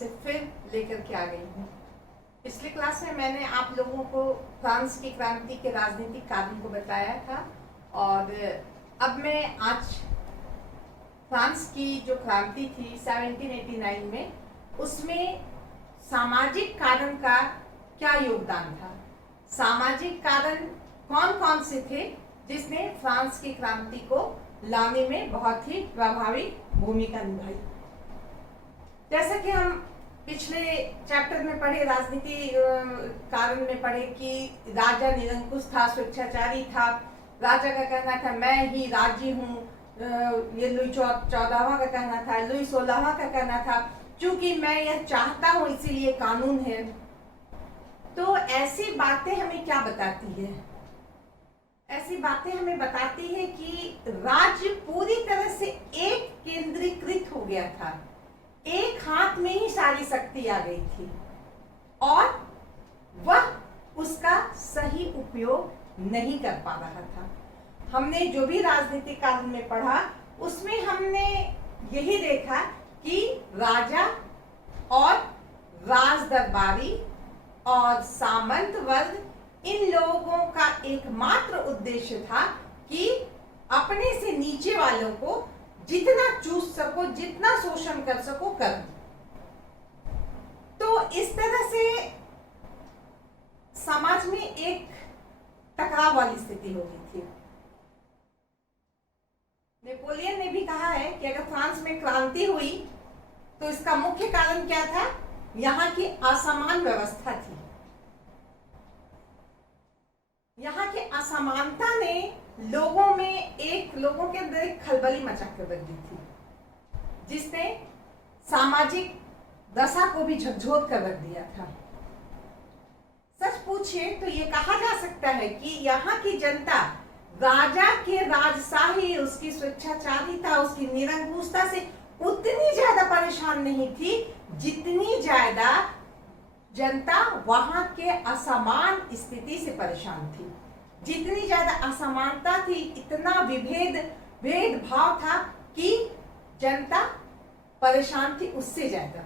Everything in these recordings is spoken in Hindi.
से फिर लेकर के आ गई हूँ। पिछली क्लास में मैंने आप लोगों को फ्रांस की क्रांति के राजनीतिक कारण को बताया था और अब मैं आज फ्रांस की जो क्रांति थी 1789 में, उसमें सामाजिक कारण का क्या योगदान था, सामाजिक कारण कौन कौन से थे जिसने फ्रांस की क्रांति को लाने में बहुत ही प्रभावी भूमिका निभाई। जैसा कि हम पिछले चैप्टर में पढ़े, राजनीति कारण में पढ़े कि राजा निरंकुश था, स्वेच्छाचारी था। राजा का कहना था मैं ही राज्य हूँ, ये लुई 14वां का कहना था, लुई 16वां का कहना था क्योंकि मैं यह चाहता हूँ इसीलिए कानून है। तो ऐसी बातें हमें क्या बताती है? ऐसी बातें हमें बताती है कि राज्य पूरी तरह से एक केंद्रीकृत हो गया था, एक हाथ में ही सारी शक्ति आ गई थी और वह उसका सही उपयोग नहीं कर पा रहा था। हमने जो भी राजनीतिक कानून में पढ़ा उसमें हमने यही देखा कि राजा और राज दरबारी और सामंत वर्ग, इन लोगों का एकमात्र उद्देश्य था कि अपने से नीचे वालों को जितना चूस सको, जितना शोषण कर सको कर। तो इस तरह से समाज में एक टकराव वाली स्थिति हो गई थी। नेपोलियन ने भी कहा है कि अगर फ्रांस में क्रांति हुई तो इसका मुख्य कारण क्या था? यहाँ की असमान व्यवस्था थी। यहाँ की असमानता ने लोगों के अंदर एक खलबली मचा कर रख दी थी, जिसने सामाजिक दशा को भी झकझोर कर रख दिया था। सच पूछिए तो ये कहा जा सकता है कि यहाँ की जनता राजा के राजशाही, उसकी स्वेच्छाचारिता, उसकी निरंकुशता से उतनी ज्यादा परेशान नहीं थी जितनी ज्यादा जनता वहां के असमान स्थिति से परेशान थी। जितनी ज्यादा असमानता थी, इतना भेदभाव था कि जनता परेशान थी उससे ज्यादा।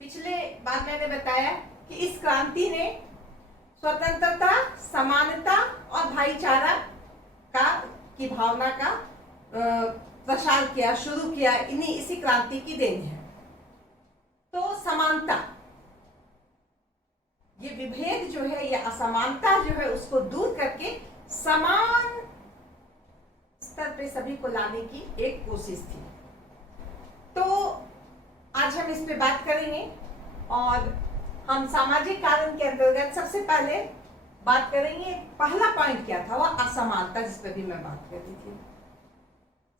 पिछले बार मैंने बताया कि इस क्रांति ने स्वतंत्रता, समानता और भाईचारा की भावना का प्रसार किया, शुरू किया। इसी क्रांति की देन है। तो समानता, ये विभेद जो है, ये असमानता जो है, उसको दूर करके समान स्तर पे सभी को लाने की एक कोशिश थी। तो आज हम इस पे बात करेंगे और हम सामाजिक कारण के अंतर्गत सबसे पहले बात करेंगे। पहला पॉइंट क्या था? वह असमानता, जिस पर भी मैं बात कर रही थी।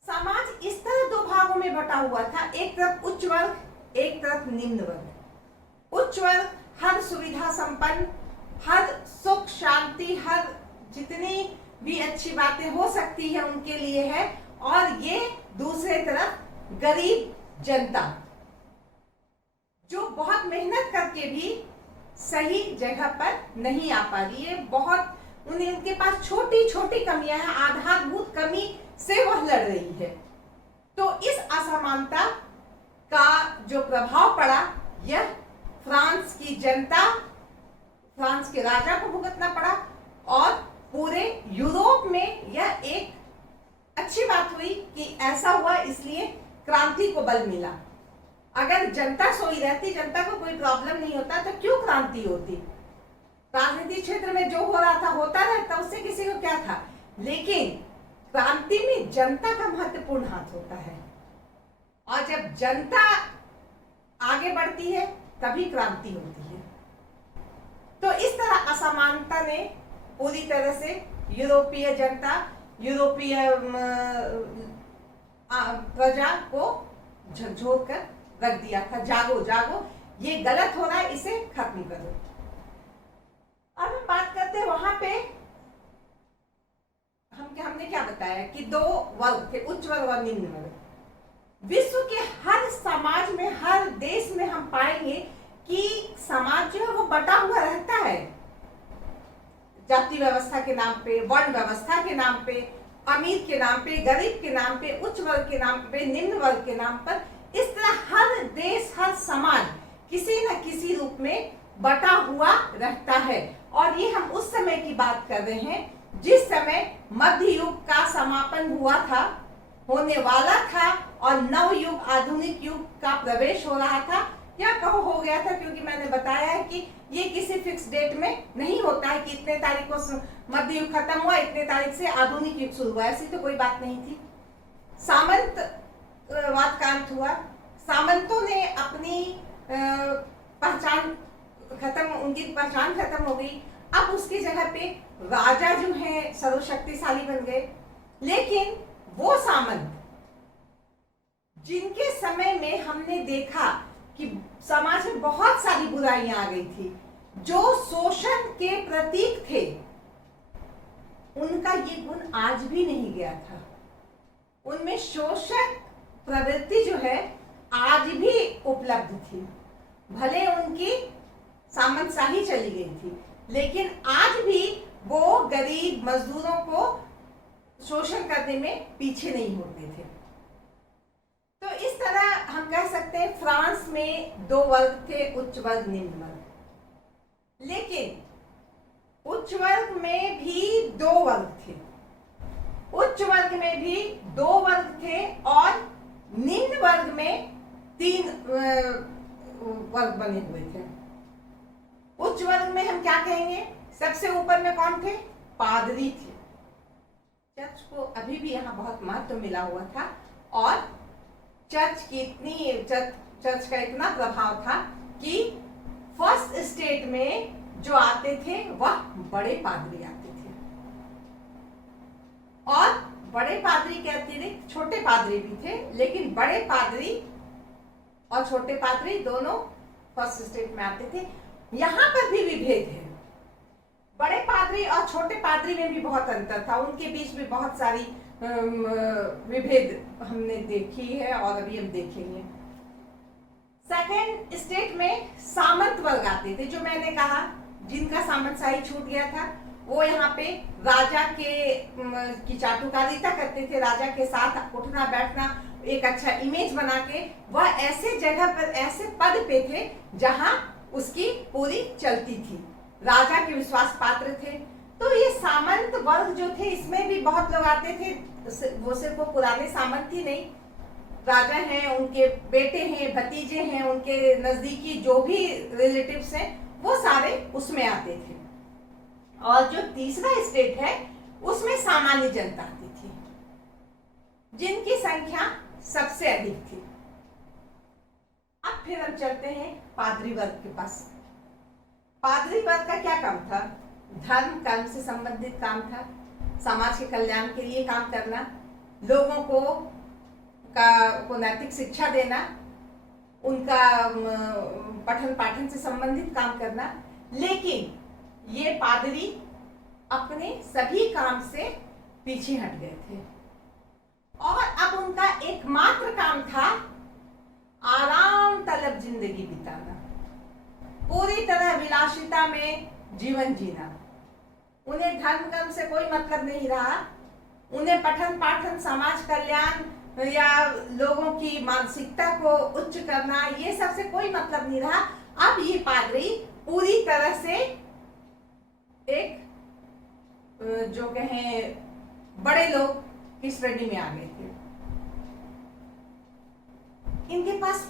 समाज इस तरह दो भागों में बटा हुआ था, एक तरफ उच्च वर्ग, एक तरफ निम्न वर्ग। उच्च वर्ग हर सुविधा संपन्न, हर सुख शांति, हर जितनी भी अच्छी बातें हो सकती है उनके लिए है, और ये दूसरे तरफ गरीब जनता जो बहुत मेहनत करके भी सही जगह पर नहीं आ पा रही है, बहुत उनके पास छोटी छोटी कमियां हैं, आधारभूत कमी से वह लड़ रही है। तो इस असमानता का जो प्रभाव पड़ा, यह फ्रांस की जनता, फ्रांस के राजा को भुगतना पड़ा और पूरे यूरोप में यह एक अच्छी बात हुई कि ऐसा हुआ, इसलिए क्रांति को बल मिला। अगर जनता सोई रहती, जनता को कोई प्रॉब्लम नहीं होता, तो क्यों क्रांति होती? राजनीतिक क्षेत्र में जो हो रहा था होता रहता, उससे किसी को क्या था। लेकिन क्रांति में जनता का महत्वपूर्ण हाथ होता है, और जब जनता आगे बढ़ती है तभी क्रांति होती है। तो इस तरह असमानता ने पूरी तरह से यूरोपीय जनता, यूरोपीय प्रजा को झकझोर कर रख दिया था। जागो जागो, ये गलत हो रहा है, इसे खत्म करो। अब हम बात करते हैं वहां पे हमने क्या बताया कि दो वर्ग थे, उच्च वर्ग और निम्न वर्ग। विश्व के हर समाज में, हर देश में हम पाएंगे कि समाज जो है वो बटा हुआ रहता है, जाति व्यवस्था के नाम पे, वर्ण व्यवस्था के नाम पे, अमीर के नाम पे, गरीब के नाम पे, उच्च वर्ग के नाम पे, निम्न वर्ग के नाम पर। इस तरह हर देश, हर समाज किसी न किसी रूप में बटा हुआ रहता है। और ये हम उस समय की बात कर रहे हैं जिस समय मध्य युग का समापन हुआ था, होने वाला था, और नव युग, आधुनिक युग का प्रवेश हो रहा था, या कहो हो गया था, क्योंकि मैंने बताया है कि ये किसी फिक्स डेट में नहीं होता है कि इतने तारीख को मध्य युग खत्म हुआ, इतने तारीख से आधुनिक युग शुरू हुआ, ऐसी तो कोई बात नहीं थी। सामंतवाद का अंत हुआ, सामंतों ने अपनी पहचान खत्म, उनकी पहचान खत्म हो गई। अब उसकी जगह पे राजा जो है सर्वशक्तिशाली बन गए। लेकिन वो सामंत जिनके समय में हमने देखा कि समाज में बहुत सारी बुराइयां आ गई थी, जो शोषण के प्रतीक थे, उनका ये गुण आज भी नहीं गया था। उनमें शोषक प्रवृत्ति जो है आज भी उपलब्ध थी। भले उनकी सामंतशाही चली गई थी, लेकिन आज भी वो गरीब मजदूरों को शोषण करने में पीछे नहीं होते थे। तो इस तरह हम कह सकते हैं फ्रांस में दो वर्ग थे, उच्च वर्ग, निम्न वर्ग। लेकिन उच्च वर्ग में भी दो वर्ग थे, उच्च वर्ग में भी दो वर्ग थे, और निम्न वर्ग में तीन वर्ग बने हुए थे। उच्च वर्ग में हम क्या कहेंगे, सबसे ऊपर में कौन थे, पादरी थे। चर्च को अभी भी यहाँ बहुत महत्व मिला हुआ था, और चर्च का इतना प्रभाव था कि फर्स्ट स्टेट में जो आते थे वह बड़े पादरी आते थे, और बड़े पादरी के अतिरिक्त छोटे पादरी भी थे, लेकिन बड़े पादरी और छोटे पादरी दोनों फर्स्ट स्टेट में आते थे। यहाँ पर भी विभेद है, बड़े पादरी और छोटे पादरी में भी बहुत अंतर था, उनके बीच में बहुत सारी विभेद हमने देखी है और अभी हम देखेंगे। सेकेंड स्टेट में सामंत वर्ग आते थे, जो मैंने कहा जिनका सामंतशाही छूट गया था, वो यहाँ पे राजा की चाटुकारिता करते थे, राजा के साथ उठना बैठना, एक अच्छा इमेज बना के वह ऐसे जगह पर, ऐसे पद पे थे जहां उसकी पूरी चलती थी, राजा के विश्वास पात्र थे। तो ये सामंत वर्ग जो थे, इसमें भी बहुत लोग आते थे, वो सिर्फ वो पुराने सामंत ही नहीं, राजा हैं, उनके बेटे हैं, भतीजे हैं, उनके नजदीकी जो भी रिलेटिव्स हैं, वो सारे उसमें आते थे। और जो तीसरा स्टेट है, उसमें सामान्य जनता आती थी, जिनकी संख्या सबसे अधिक थी। अब फिर हम चलते हैं पादरी वर्ग के पास। पादरी वर्ग का क्या काम था, धर्म कर्म से संबंधित काम था, समाज के कल्याण के लिए काम करना, लोगों को नैतिक शिक्षा देना, उनका पठन पाठन से संबंधित काम करना। लेकिन ये पादरी अपने सभी काम से पीछे हट गए थे, और अब उनका एकमात्र काम था आराम तलब जिंदगी बिताना, पूरी तरह विलासिता में जीवन जीना। उन्हें धर्म कर्म से कोई मतलब नहीं रहा, उन्हें पठन पाठन, समाज कल्याण या लोगों की मानसिकता को उच्च करना, ये सब से कोई मतलब नहीं रहा। अब ये पादरी पूरी तरह से एक जो कहें बड़े लोग की श्रेणी में आ गए थे। इनके पास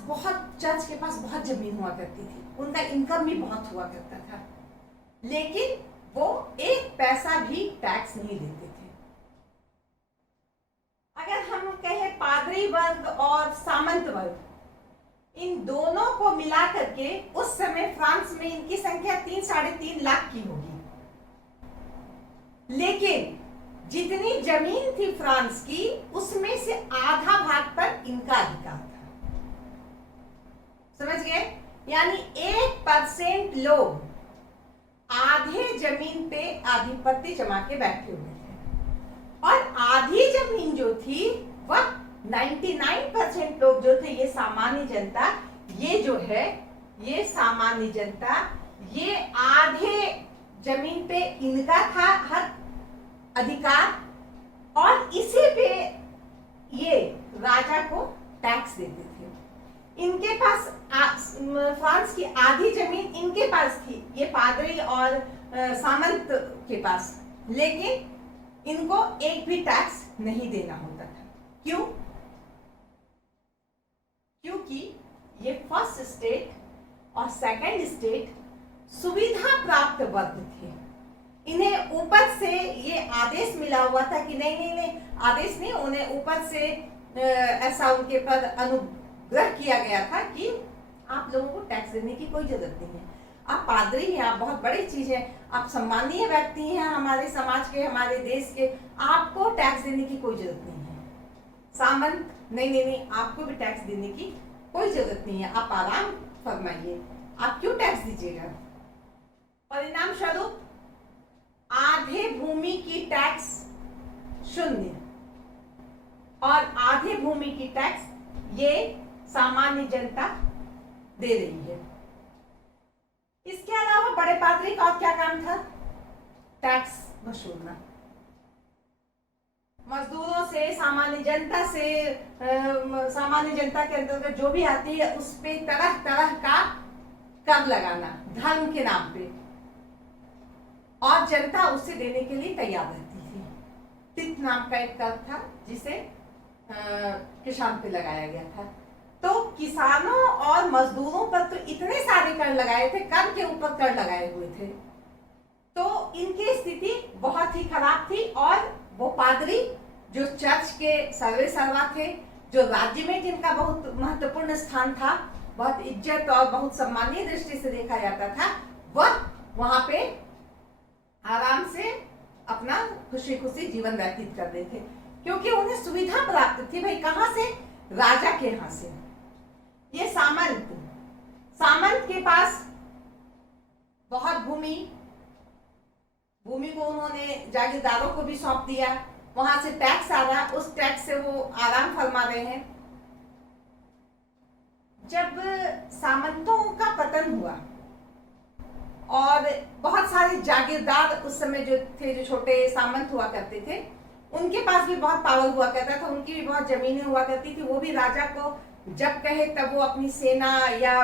चर्च के पास बहुत जमीन हुआ करती थी, उनका इनकम भी बहुत हुआ करता था, लेकिन वो एक पैसा भी टैक्स नहीं देते थे। अगर हम कहें पादरी वर्ग और सामंत वर्ग, इन दोनों को मिला करके उस समय फ्रांस में इनकी संख्या 3-3.5 लाख की होगी। लेकिन जितनी जमीन थी फ्रांस की, उसमें से आधा भाग पर इनका अधिकार था। समझ गए? यानी 1% लोग आधे जमीन पे आधिपत्य जमा के बैठे हुए थे, और आधी जमीन जो थी वह 99% लोग जो थे, ये सामान्य जनता, ये जो है ये सामान्य जनता, ये आधे जमीन पे इनका था हक, अधिकार, और इसी पे ये राजा को टैक्स देते थे। इनके पास फ्रांस की आधी जमीन इनके पास थी, ये पादरी और सामंत के पास, लेकिन इनको एक भी टैक्स नहीं देना होता था। क्यों? क्योंकि ये फर्स्ट स्टेट और सेकंड स्टेट सुविधा प्राप्त वर्ग थे। इन्हें ऊपर से ये आदेश मिला हुआ था कि नहीं, आदेश नहीं, उन्हें ऊपर से ऐसा उनके पर अनुग्रह किया गया था कि आप लोगों को टैक्स देने की कोई जरूरत नहीं है। आप पादरी हैं, आप बहुत बड़ी चीज है, आप सम्मानीय व्यक्ति हैं हमारे समाज के, हमारे देश के, आपको टैक्स देने की कोई जरूरत नहीं है। सामंत नहीं, आपको भी टैक्स देने की कोई जरूरत नहीं है, आप आराम फरमाइए, आप क्यों टैक्स दीजिएगा। परिणाम स्वरूप आधे भूमि की टैक्स शून्य और आधे भूमि की टैक्स ये सामान्य जनता दे रही है। इसके अलावा बड़े पादरी का और क्या काम था? टैक्स वसूलना, मजदूरों से, सामान्य जनता से, सामान्य जनता के अंतर्गत जो भी आती है उस पे तरह तरह का कर लगाना धर्म के नाम पे, और जनता उससे देने के लिए तैयार रहती थी। टित नाम का एक कर था जिसे किसान पे लगाया गया था। तो किसानों और मजदूरों पर तो इतने सारे कर लगाए थे, कर के ऊपर कर लगाए हुए थे, तो इनकी स्थिति बहुत ही खराब थी। और वो पादरी जो चर्च के सर्वे सर्वा थे, जो राज्य में जिनका बहुत महत्वपूर्ण स्थान था, बहुत इज्जत और बहुत सम्मानीय दृष्टि से देखा जाता था, वह वहां पे आराम से अपना खुशी खुशी जीवन व्यतीत कर रहे थे, क्योंकि उन्हें सुविधा प्राप्त थी। भाई कहां से? राजा के यहां से। ये सामंत के पास बहुत भूमि को उन्होंने जागीरदारों को भी सौंप दिया, वहां से टैक्स आ रहा, उस टैक्स से वो आराम फरमा रहे हैं। जब सामंतों का पतन हुआ और बहुत सारे जागीरदार उस समय जो थे, जो छोटे सामंत हुआ करते थे, उनके पास भी बहुत पावर हुआ करता था, उनकी भी बहुत जमीनें हुआ करती थी। वो भी राजा को जब कहे तब वो अपनी सेना या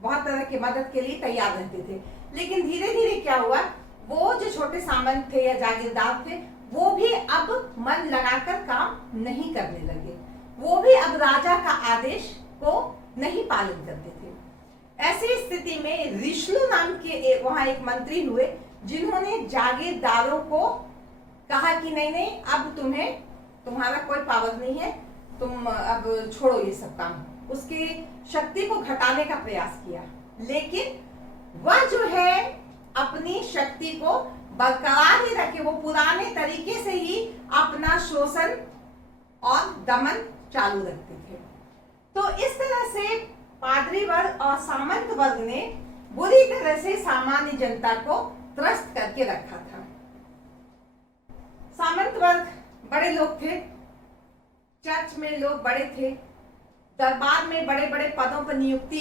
बहुत तरह की मदद के लिए तैयार रहते थे। लेकिन धीरे धीरे क्या हुआ, वो जो छोटे सामंत थे या जागीरदार थे, वो भी अब मन लगाकर काम नहीं करने लगे, वो भी अब राजा का आदेश को नहीं पालन करते थे। ऐसी स्थिति में रिश्लू नाम के वहां एक मंत्री हुए, जिन्होंने जागीरदारों को कहा कि नहीं, अब तुम्हारा कोई पावर नहीं है, तुम अब छोड़ो ये सब काम। उसकी शक्ति को घटाने का प्रयास किया, लेकिन वह जो है अपनी शक्ति को बरकरार ही रखे, वो पुराने तरीके से ही अपना शोषण और दमन चालू रखते थे। तो इस तरह से पादरी वर्ग और सामंत वर्ग ने बुरी तरह से सामान्य जनता को त्रस्त करके रखा था। सामंत वर्ग बड़े लोग थे, चर्च में लोग बड़े थे, दरबार में बड़े बड़े पदों पर नियुक्ति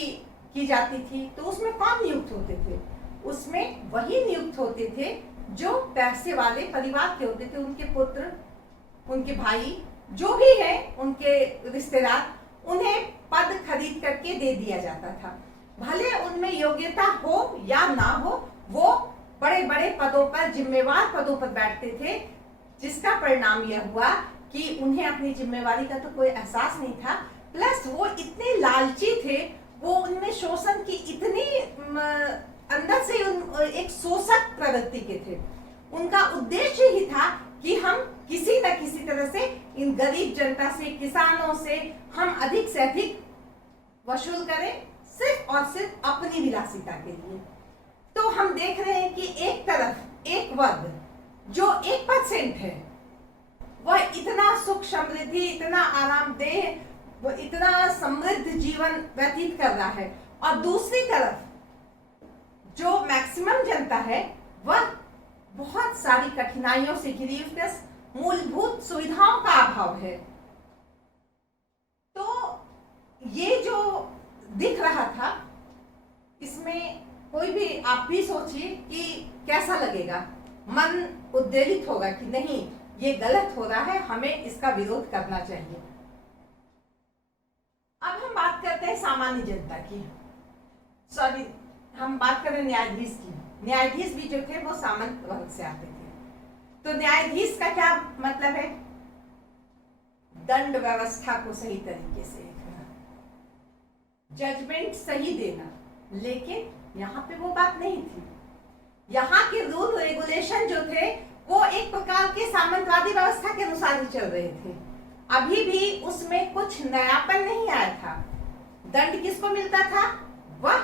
की जाती थी। तो उसमें कौन नियुक्त होते थे? उसमें वही नियुक्त होते थे जो पैसे वाले परिवार के होते थे, उनके पुत्र, उनके भाई, जो भी है उनके रिश्तेदार, उन्हें पद खरीद करके दे दिया जाता था। भले उनमें योग्यता हो या ना हो, वो बड़े बड़े पदों पर, जिम्मेवार पदों पर बैठते थे, जिसका परिणाम यह हुआ कि उन्हें अपनी जिम्मेवारी का तो कोई एहसास नहीं था। प्लस वो इतने लालची थे, वो उनमें शोषण की इतनी अंदर से एक शोषक प्रवृत्ति के थे। उनका उद्देश्य ही था कि हम किसी न किसी तरह से इन गरीब जनता से, किसानों से हम अधिक से अधिक वसूल करें, सिर्फ और सिर्फ अपनी विलासिता के लिए। तो हम देख रहे हैं कि एक तरफ एक वर्ग जो 1% है, वह इतना सुख समृद्धि, इतना आरामदेह, वो इतना समृद्ध जीवन व्यतीत कर रहा है, और दूसरी तरफ जो मैक्सिमम जनता है वह बहुत सारी कठिनाइयों से घिरी, उसके मूलभूत सुविधाओं का अभाव है। तो ये जो दिख रहा था, इसमें कोई भी आप भी सोचिए कि कैसा लगेगा, मन उद्वेलित होगा कि नहीं, ये गलत हो रहा है, हमें इसका विरोध करना चाहिए। अब हम बात करते हैं सामान्य जनता की, सॉरी हम बात करें न्यायाधीश की, न्यायाधीश भी जो थे वो सामंत वर्ग से आते थे। तो न्यायाधीश का क्या मतलब है? दंड व्यवस्था को सही तरीके से देखना, जजमेंट सही देना। लेकिन यहाँ पे वो बात नहीं थी। यहाँ के रूल रेगुलेशन जो थे वो एक प्रकार के सामंतवादी व्यवस्था के अनुसार ही चल रहे थे। अभी भी उसमें कुछ नयापन नहीं आया था। दंड किसको मिलता था? वह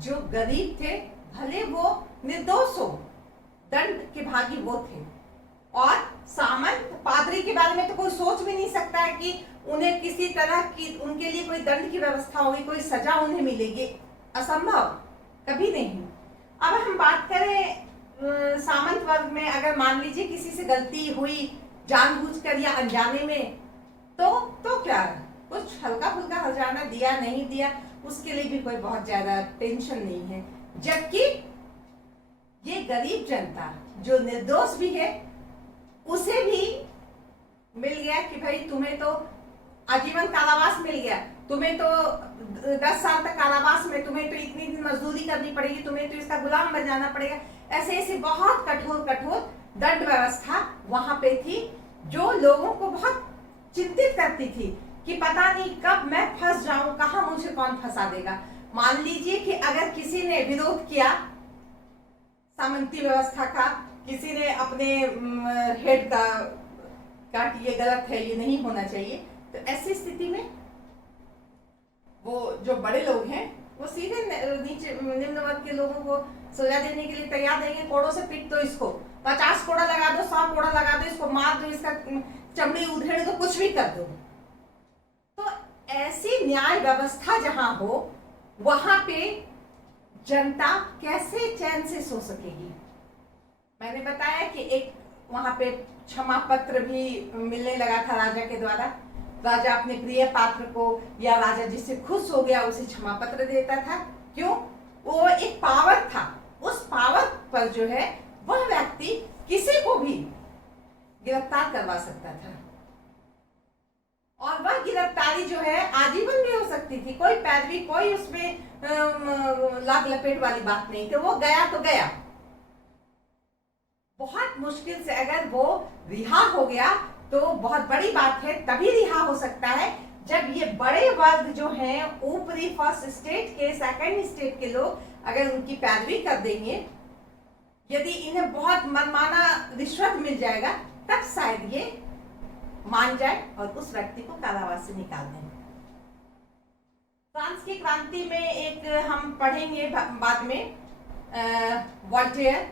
जो गरीब थे, भले वो निर्दोष हो, दंड के भागी वो थे। और सामंत पादरी के बारे में तो कोई सोच भी नहीं सकता है कि उन्हें किसी तरह की, उनके लिए कोई दंड की व्यवस्था होगी, कोई सजा उन्हें मिलेगी, असंभव, कभी नहीं। अब हम बात करें सामंत वर्ग में, अगर मान लीजिए किसी से गलती हुई जानबूझकर या अनजाने में, तो क्या, कुछ हल्का फुल्का हर्जाना दिया नहीं दिया, उसके लिए भी कोई बहुत ज्यादा टेंशन नहीं है। जबकि ये गरीब जनता जो निर्दोष भी है, उसे भी मिल गया कि भाई तुम्हें तो आजीवन कारावास मिल गया, तुम्हें तो 10 साल तक कारावास में, तुम्हें तो इतनी दिन मजदूरी करनी पड़ेगी, तुम्हें तो इसका गुलाम बन जाना पड़ेगा। ऐसे ऐसे बहुत कठोर कठोर दंड व्यवस्था वहां पे थी, जो लोगों को बहुत चिंतित करती थी कि पता नहीं कब मैं फंस जाऊं, कहां मुझे कौन फंसा देगा। मान लीजिए कि अगर किसी ने विरोध किया सामंती व्यवस्था का, किसी ने अपने हेड का कि ये गलत है, ये नहीं होना चाहिए, तो ऐसी स्थिति में वो जो बड़े लोग हैं वो सीधे नीचे निम्न वर्ग के लोगों को सजा देने के लिए तैयार रहेंगे। कोड़ों से पीट दो इसको, 50 कोड़ा लगा दो, 100 कोड़ा लगा दो, इसको मार दो, इसका चमड़ी उधेड़ दो, कुछ भी कर दो। तो ऐसी न्याय व्यवस्था जहां हो, वहां पे जनता कैसे चैन से सो सकेगी? मैंने बताया कि एक वहां पे क्षमा पत्र भी मिलने लगा था राजा के द्वारा। राजा अपने प्रिय पात्र को या राजा जिससे खुश हो गया उसे क्षमा पत्र देता था। क्यों? वो एक पावर था, उस पावर पर जो है वह व्यक्ति किसी को भी गिरफ्तार करवा सकता था, और वह गिरफ्तारी जो है आजीवन भी हो सकती थी। कोई पैरवी, कोई उसमें लाग लपेट वाली बात नहीं थी। वो गया तो गया। बहुत मुश्किल से अगर वो रिहा हो गया तो बहुत बड़ी बात है, तभी रिहा हो सकता है जब ये बड़े वर्ग जो हैं, ऊपरी फर्स्ट स्टेट के, सेकंड स्टेट के लोग अगर उनकी पैरवी कर देंगे, यदि इन्हें बहुत मनमाना रिश्वत मिल जाएगा, तब शायद ये मान जाए और उस व्यक्ति को कारावास से निकाल दें। फ्रांस की क्रांति में एक हम पढ़ेंगे बाद में, वॉल्टेयर,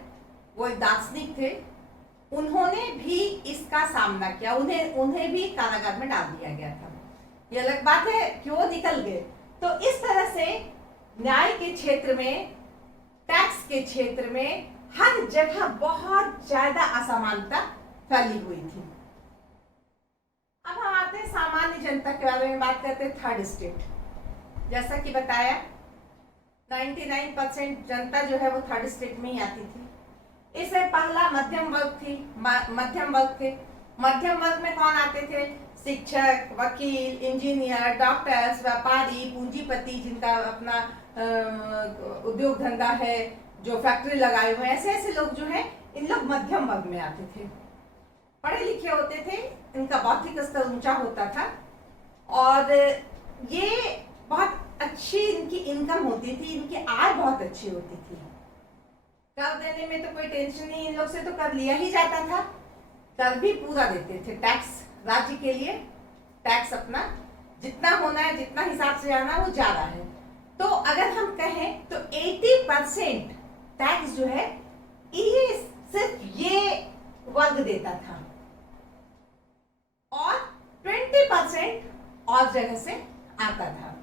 वो एक दार्शनिक थे, उन्होंने भी इसका सामना किया, उन्हें भी कारागार में डाल दिया गया था। ये अलग बात है कि वो निकल गए। तो इस तरह से न्याय के क्षेत्र में, टैक्स के क्षेत्र में हर जगह बहुत ज्यादा असमानता फैली हुई थी। अब हम आते हैं सामान्य जनता के बारे में बात करते हैं। थर्ड स्टेट, जैसा कि बताया 99% जनता जो है वो थर्ड स्टेट में ही आती थी। इससे पहला मध्यम वर्ग थी, मध्यम वर्ग थे। मध्यम वर्ग में कौन आते थे? शिक्षक, वकील, इंजीनियर, डॉक्टर्स, व्यापारी, पूंजीपति जिनका अपना उद्योग धंधा है, जो फैक्ट्री लगाए हुए, ऐसे ऐसे लोग जो हैं, इन लोग मध्यम वर्ग में आते थे। पढ़े लिखे होते थे, इनका बौद्धिक स्तर ऊंचा होता था, और ये बहुत अच्छी इनकी इनकम होती थी, इनकी आय बहुत अच्छी होती थी। कर देने में तो कोई टेंशन नहीं, इन लोग से तो कर लिया ही जाता था, कर भी पूरा देते थे। टैक्स राज्य के लिए, टैक्स अपना जितना होना है, जितना हिसाब से जाना है वो जा रहा है। तो अगर हम कहें तो 80% टैक्स जो है ये सिर्फ ये वर्ग देता था, और 20% और जगह से आता था।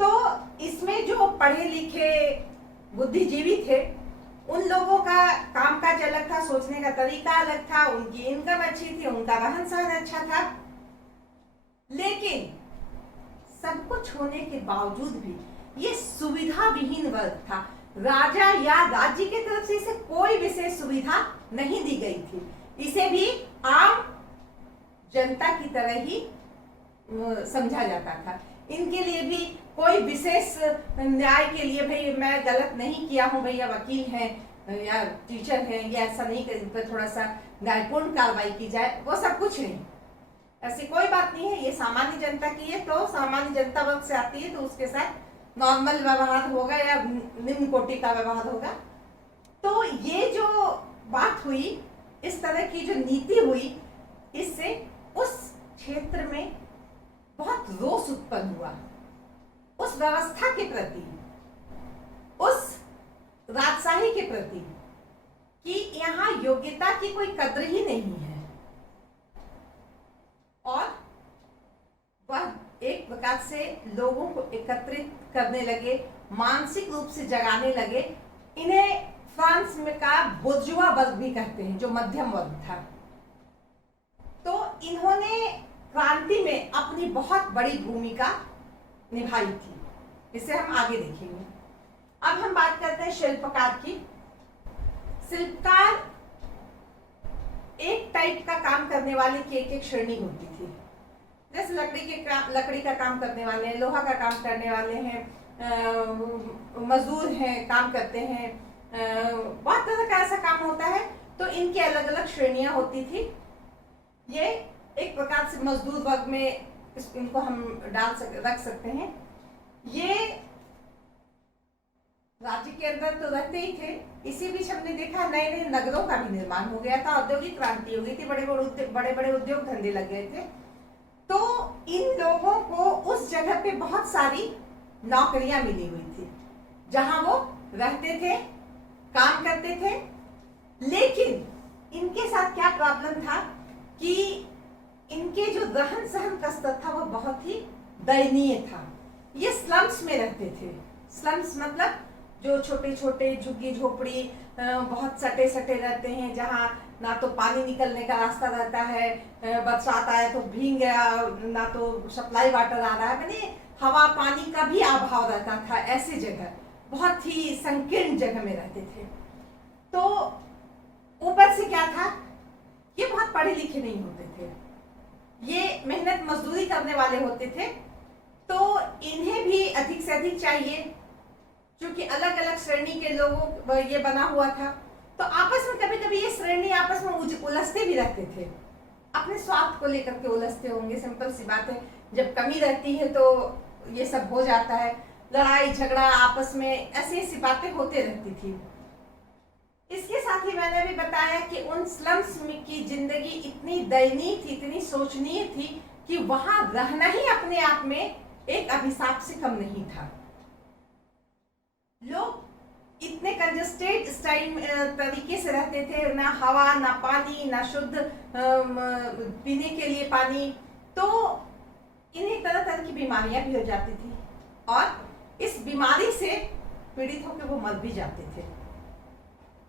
तो इसमें जो पढ़े लिखे बुद्धिजीवी थे, उन लोगों का कामकाज अलग था, सोचने का तरीका अलग था, उनकी इनकम अच्छी थी, उनका रहन सहन अच्छा था। लेकिन सब कुछ होने के बावजूद भी ये सुविधा विहीन वर्ग था। राजा या राज्य की तरफ से इसे कोई विशेष सुविधा नहीं दी गई थी। इसे भी आम जनता की तरह ही समझा जाता था। इनके लिए भी कोई विशेष न्याय के लिए भाई मैं गलत नहीं किया हूँ, भैया वकील हैं या टीचर हैं, ये ऐसा नहीं कर, पर थोड़ा सा न्यायपूर्ण कार्रवाई की जाए, वो सब कुछ नहीं। ऐसी कोई बात नहीं है। ये सामान्य जनता की है, तो सामान्य जनता वर्ग से आती है, तो उसके साथ नॉर्मल व्यवहार होगा या निम्न कोटि का व्यवहार होगा। तो ये जो बात हुई, इस तरह की जो नीति हुई, इससे उस क्षेत्र में बहुत रोष उत्पन्न हुआ, उस व्यवस्था के प्रति, उस राजशाही के प्रति, कि यहाँ योग्यता की कोई कद्र ही नहीं है। और वह एक प्रकार से लोगों को एकत्रित करने लगे, मानसिक रूप से जगाने लगे। इन्हें फ्रांस में का बुर्जुआ वर्ग भी कहते हैं, जो मध्यम वर्ग था। तो इन्होंने क्रांति में अपनी बहुत बड़ी भूमिका निभाई थी, इसे हम आगे देखेंगे। अब हम बात करते हैं शिल्पकार की। शिल्पकार एक टाइप का काम करने वाले की एक श्रेणी होती थी। जैसे लकड़ी का काम करने वाले हैं, लोहा का काम करने वाले हैं, मजदूर हैं, काम करते हैं, बहुत तरह का ऐसा काम होता है। तो इनकी अलग अलग श्रेणियां होती थी। ये एक प्रकार से मजदूर वर्ग में इनको हम रख सकते हैं। ये राज्य के अंदर तो रहते ही थे। इसी बीच हमने देखा नए नए नगरों का भी निर्माण हो गया था, औद्योगिक क्रांति हो गई थी, बड़े बड़े उद्योग धंधे लग गए थे। तो इन लोगों को उस जगह पे बहुत सारी नौकरियां मिली हुई थी, जहां वो रहते थे, काम करते थे। लेकिन इनके साथ क्या प्रॉब्लम था कि इनके जो रहन सहन का स्तर था वो बहुत ही दयनीय था। ये स्लम्स में रहते थे। स्लम्स मतलब जो छोटे छोटे झुग्गी झोपड़ी बहुत सटे सटे रहते हैं, जहाँ ना तो पानी निकलने का रास्ता रहता है, बरसात आया तो भीग गया, ना तो सप्लाई वाटर आ रहा है, मैंने हवा पानी का भी अभाव रहता था। ऐसी जगह, बहुत ही संकीर्ण जगह में रहते थे। तो ऊपर से क्या था, ये बहुत पढ़े लिखे नहीं होते थे, ये मेहनत मजदूरी करने वाले होते थे। तो इन्हें भी अधिक से अधिक चाहिए, क्योंकि अलग अलग श्रेणी के लोगों ये बना हुआ था। तो आपस में कभी कभी ये श्रेणी आपस में उलझते भी रहते थे, अपने स्वार्थ को लेकर के उलझते होंगे। सिंपल सी बात है, जब कमी रहती है तो ये सब हो जाता है, लड़ाई झगड़ा आपस में, ऐसी ऐसी बातें होते रहती थी। इसके साथ ही मैंने भी बताया कि उन स्लम्स की जिंदगी इतनी दयनीय थी, इतनी शोचनीय थी कि वहां रहना ही अपने आप में एक अभिशाप से कम नहीं था। लोग इतने कंजस्टेड स्टाइल तरीके से रहते थे, ना हवा, ना पानी, ना शुद्ध पीने के लिए पानी। तो इन्हें तरह तरह की बीमारियां भी हो जाती थी, और इस बीमारी से पीड़ित होकर वो मर भी जाते थे।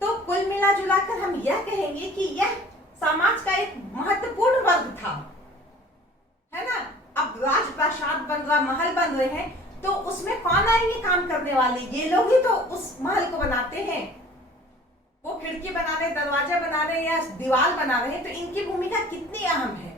तो कुल मिला जुलाकर हम यह कहेंगे कि यह समाज का एक महत्वपूर्ण वर्ग था, है ना। अब राजप्रासाद बन रहा, महल बन रहे हैं, तो उसमें कौन आएंगे काम करने वाले, ये लोग ही तो उस महल को बनाते हैं। वो खिड़की बना रहे, दरवाजा बना रहे या दीवार बना रहे हैं, तो इनकी भूमिका कितनी अहम है,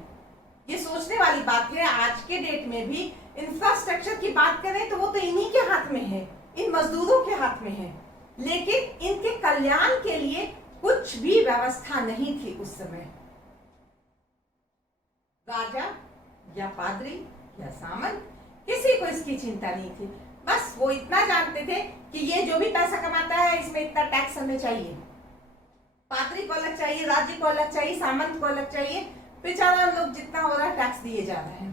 ये सोचने वाली बात है। आज के डेट में भी इंफ्रास्ट्रक्चर की बात करें तो वो तो इन्हीं के हाथ में है, इन मजदूरों के हाथ में है। लेकिन इनके कल्याण के लिए कुछ भी व्यवस्था नहीं थी उस समय। राजा या पादरी या सामंत, किसी को इसकी चिंता नहीं थी। बस वो इतना जानते थे कि ये जो भी पैसा कमाता है इसमें इतना टैक्स हमें चाहिए, पादरी को अलग चाहिए, राज्य को अलग चाहिए, सामंत को अलग चाहिए, बेचारा लोग जितना हो रहा है टैक्स दिए जा रहे हैं।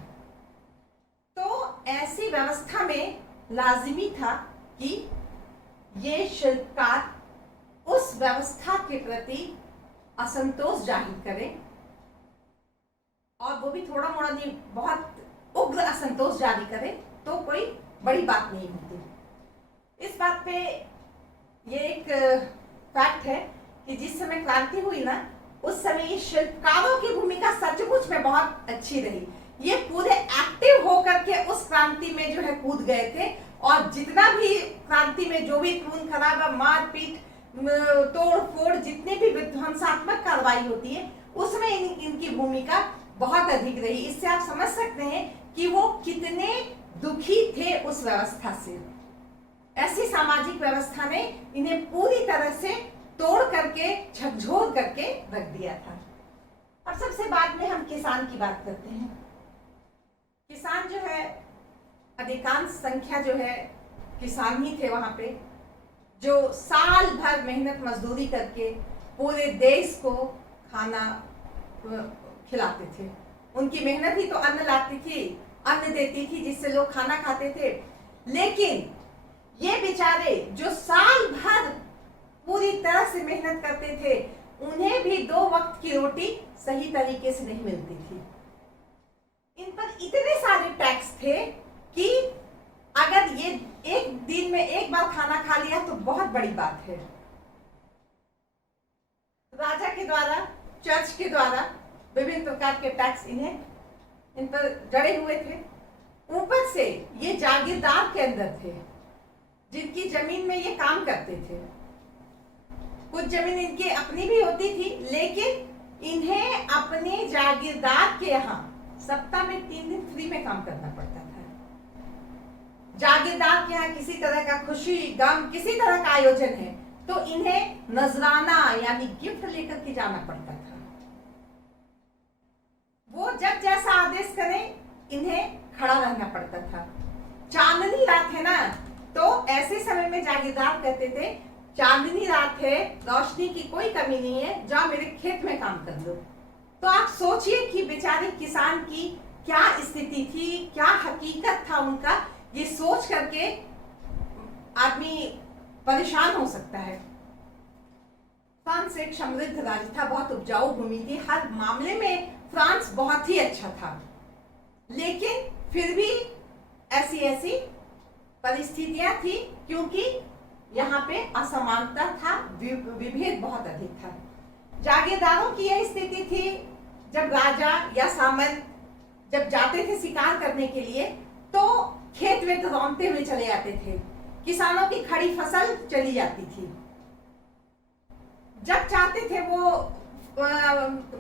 तो ऐसी व्यवस्था में लाजिमी था कि ये शिल्पकार उस व्यवस्था के प्रति असंतोष जाहिर करें, और वो भी थोड़ा मोड़ा नहीं, बहुत उग्र असंतोष जारी करे, तो कोई बड़ी बात नहीं होती। इस बात पे ये एक फैक्ट है कि जिस समय क्रांति हुई ना, उस समय ये शिल्पकारों की भूमिका सचमुच में बहुत अच्छी रही। ये पूरे एक्टिव होकर के उस क्रांति में जो है कूद गए थे, और जितना भी क्रांति में जो भी खून खराबा, मारपीट, तोड़ फोड़, जितनी भी विध्वंसात्मक कार्रवाई होती है, उसमें इनकी भूमिका बहुत अधिक रही। इससे आप समझ सकते हैं कि वो कितने दुखी थे उस व्यवस्था से। ऐसी सामाजिक व्यवस्था ने इन्हें पूरी तरह से तोड़ करके, झकझोर करके रख दिया था। अब सबसे बाद में हम किसान की बात करते हैं। किसान जो है, अधिकांश संख्या जो है किसान ही थे वहां पे, जो साल भर मेहनत मजदूरी करके पूरे देश को खाना खिलाते थे। उनकी मेहनत ही तो अन्न लाती थी, अन्न देती थी, जिससे लोग खाना खाते थे। लेकिन ये बेचारे जो साल भर पूरी तरह से मेहनत करते थे, उन्हें भी 2 वक्त की रोटी सही तरीके से नहीं मिलती थी। इन पर इतने सारे टैक्स थे कि अगर ये एक दिन में एक बार खाना खा लिया तो बहुत बड़ी बात है। राजा के द्वारा, चर्च के द्वारा विभिन्न प्रकार के टैक्स इन पर जड़े हुए थे। ऊपर से ये जागीरदार के अंदर थे, जिनकी जमीन में ये काम करते थे। कुछ जमीन इनकी अपनी भी होती थी, लेकिन इन्हें अपने जागीरदार के यहाँ सप्ताह में 3 दिन फ्री में काम करना पड़ता था। जागीरदार के यहाँ किसी तरह का खुशी, गम, किसी तरह का आयोजन है तो इन्हें नजराना यानी गिफ्ट लेकर के जाना पड़ता था। वो जब जैसा आदेश करें, इन्हें खड़ा रहना पड़ता था। चांदनी रात है ना, तो ऐसे समय में जागीरदार कहते थे, चांदनी रात है, रोशनी की कोई कमी नहीं है, जाओ मेरे खेत में काम कर लो। तो आप सोचिए कि बेचारे किसान की क्या स्थिति थी, क्या हकीकत था उनका। ये सोच करके आदमी परेशान हो सकता है। फ्रांस एक समृद्ध राज्य था, बहुत उपजाऊ भूमि थी, हर मामले में फ्रांस बहुत ही अच्छा था। लेकिन फिर भी ऐसी ऐसी परिस्थितियां थी, क्योंकि यहाँ पे असमानता था, विभेद बहुत अधिक था। जागीरदारों की यह स्थिति थी, जब राजा या सामंत जब जाते थे शिकार करने के लिए, तो खेत में रौंदते हुए चले जाते थे। किसानों की खड़ी फसल चली जाती थी। जब चाहते थे वो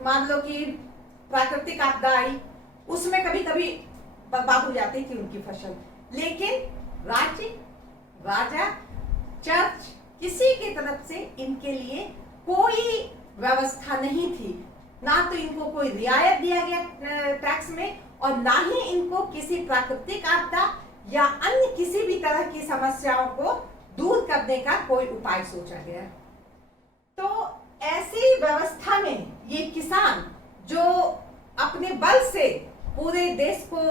मान लो कि प्राकृतिक आपदा आई, उसमें कभी कभी बर्बाद हो जाती थी उनकी फसल। लेकिन राजा, चर्च, किसी की तरफ से इनके लिए कोई व्यवस्था नहीं थी। ना तो इनको कोई रियायत दिया गया टैक्स में, और ना ही इनको किसी प्राकृतिक आपदा या अन्य किसी भी तरह की समस्याओं को दूर करने का कोई उपाय सोचा गया। तो ऐसी व्यवस्था में ये किसान जो अपने बल से पूरे देश को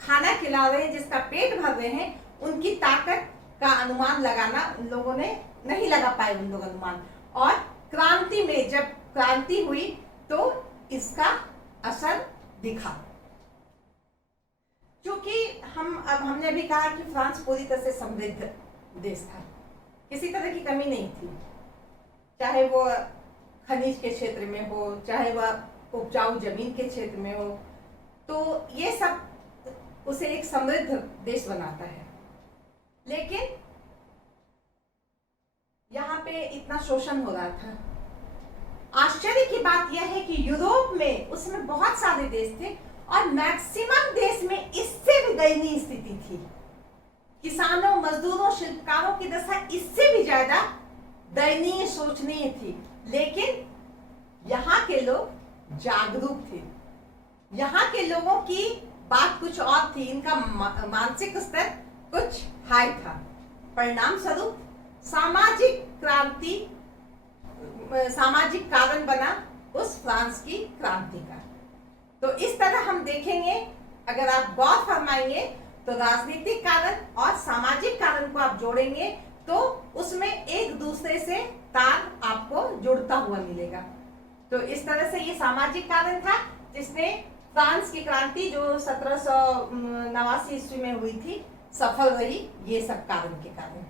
खाना खिला रहे हैं, जिसका पेट भर रहे हैं, उनकी ताकत का अनुमान लगाना उन लोगों ने नहीं लगा पाए उन लोग अनुमान। और क्रांति में जब क्रांति हुई तो इसका असर दिखा। क्योंकि हमने भी कहा कि फ्रांस पूरी तरह से समृद्ध देश था, किसी तरह की कमी नहीं थी, चाहे वो खनिज के क्षेत्र में हो, चाहे वह उपजाऊ जमीन के क्षेत्र में हो, तो ये सब उसे एक समृद्ध देश बनाता है। लेकिन यहाँ पे इतना शोषण हो रहा था। आश्चर्य की बात यह है कि यूरोप में उसमें बहुत सारे देश थे, और मैक्सिमम देश में इससे भी दयनीय स्थिति थी। किसानों, मजदूरों, शिल्पकारों की दशा इससे भी ज्यादा दयनीय, शोचनीय थी। लेकिन यहाँ के लोग जागरूक थे। यहाँ के लोगों की बात कुछ और थी, इनका मानसिक स्तर कुछ हाई था। परिणाम स्वरूप सामाजिक क्रांति, सामाजिक कारण बना उस फ्रांस की क्रांति का। तो इस तरह हम देखेंगे, अगर आप गौर फरमाएंगे तो राजनीतिक कारण और सामाजिक कारण को आप जोड़ेंगे तो उसमें एक दूसरे से तार आपको जुड़ता हुआ मिलेगा। तो इस तरह से ये सामाजिक कारण था जिसने फ्रांस की क्रांति जो 1789 ईस्वी में हुई थी सफल रही, ये सब कारण के कारण।